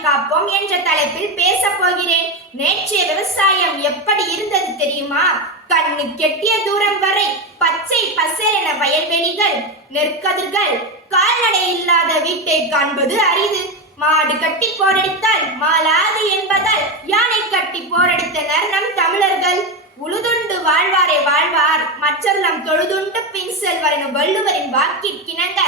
விவசாயம் காப்போம் என்ற தலைப்பில் பேச போகிறேன். நேற்றைய விவசாயம் எப்படி இருந்தது தெரியுமா? கண்ணு கெட்டிய தூரம் வரை பச்சை பசேலென வயல்வெளிகள், நெற்கதிர்கள், கால்நடை இல்லாத வீட்டை காண்பது அரிது. மாடு கட்டி போரடித்தால் மாளாது என்பதால் யானை கட்டி போரடித்தனர் நம் தமிழர்கள். உழுதுண்டு வாழ்வாரே வாழ்வார், மற்றெல்லாம் தொழுதுண்டு பின் செல்வர் என வள்ளுவரின் வாக்கிற்கிணங்க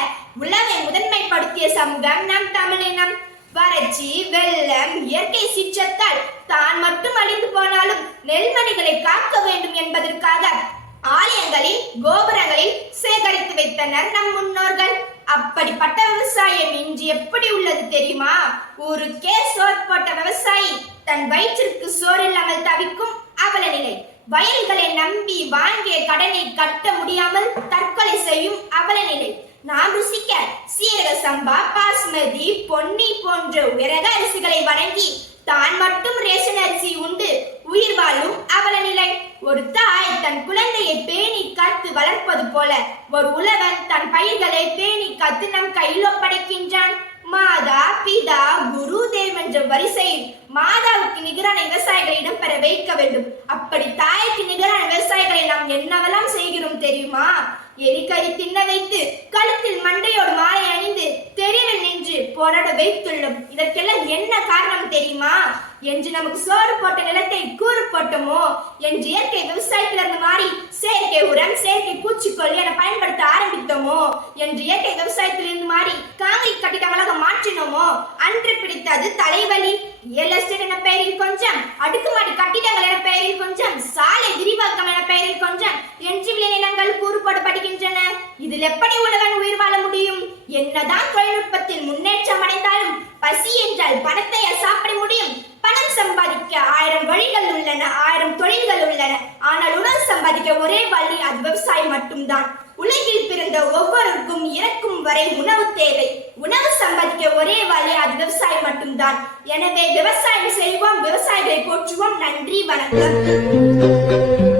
உழவை முதன்மைப்படுத்திய சமூகம் நம் தமிழினம். வறட்சி, வெள்ளம், இயற்கை சீற்றத்தால் தான் மட்டும் அழிந்து போனாலும் நெல்மணிகளை காக்க வேண்டும் என்பதற்காக ஆலயங்களில், கோபுரங்களில் சேகரித்து வைத்தனர் நம் முன்னோர்கள். அப்படிப்பட்ட விவசாயம் இன்று எப்படி உள்ளது தெரியுமா? ஊருக்கே சோறு போட்ட விவசாயி தன் வயிற்றிற்கு சோறு இல்லாமல் தவிக்கும் அவல நிலை. வயல்களை நம்பி வாங்கிய கடனை கட்ட முடியாமல் தற்கொலை செய்யும் அவல நிலை. நாம் ருசிக்க சீரக சம்பா, பாஸ்மதி, பொன்னி போன்ற உயரக அரிசிகளை வழங்கி தான் மட்டும் ரேஷன் அரிசி உண்டு உயிர் வாழும் அவல நிலை. ஒரு தாய் தன் குழந்தையை பேணி காத்து வளர்ப்பது போல ஒரு உழவன் தன் பயிர்களை பேணி காத்து நம் கையில் ஒப்படைக்கின்றான். மாதா, பிதா, குரு, தேவ் என்ற வரிசையில் மாதாவுக்கு நிகரான விவசாயிகளை இடம்பெற வைக்க வேண்டும். அப்படி தாய்க்கு நிகரான விவசாயிகளை நாம் என்னவெல்லாம் செய்கிறோம் தெரியுமா? எலிக்கறி தின்ன வைத்து கழுத்தில் மண்டையோடு மாலை அணிந்து தெருவில் நின்று போராட வைத்துள்ளோம். இதற்கெல்லாம் என்ன காரணம் தெரியுமா? என்று நமக்கு சோறு போட்ட நிலத்தை கூறு போட்டோமோ என்று இயற்கை விவசாயத்திலிருந்து மாறி செயற்கை உரம், செயற்கை பூச்சிக்கொல்லி என பயன்படுத்த ஆரம்பித்தோமோ என்று இயற்கை விவசாயத்திலிருந்து மாறி காங்கிரீட் கட்டிடங்களாக மாற்றினோமோ அன்று பிடித்தது தலைவலி. ரியல் எஸ்டேட் என பெயரில் கொஞ்சம், அடுக்குமாடி கட்டிடங்கள் என பெயரில் கொஞ்சம், சாலை விரிவாக்கம் என பெயரில் கொஞ்சம் என்று விளைநிலங்கள் கூறு போடப்படுகின்றன. இதில் எப்படி உலகன் உயிர் வாழ முடியும்? என்னதான் தொழில்நுட்பத்தில் முன்னேற்றம் அடைந்தாலும் பசி என்றால் பணத்தை சாப்பிட முடியும். பணம் சம்பாதிக்க 1000 வழிகள் உள்ளன, 1000 தொழில்கள் உள்ளன. ஆனால் உணவு சம்பாதிக்க ஒரே வழி, அது விவசாயம் மட்டும்தான். உலகில் பிறந்த ஒவ்வொருக்கும் இறக்கும் வரை உணவு தேவை. உணவு சம்பாதிக்க ஒரே வழி, அது விவசாயம் மட்டும்தான். எனவே விவசாயம் செய்வோம், விவசாயிகளை போற்றுவோம். நன்றி, வணக்கம்.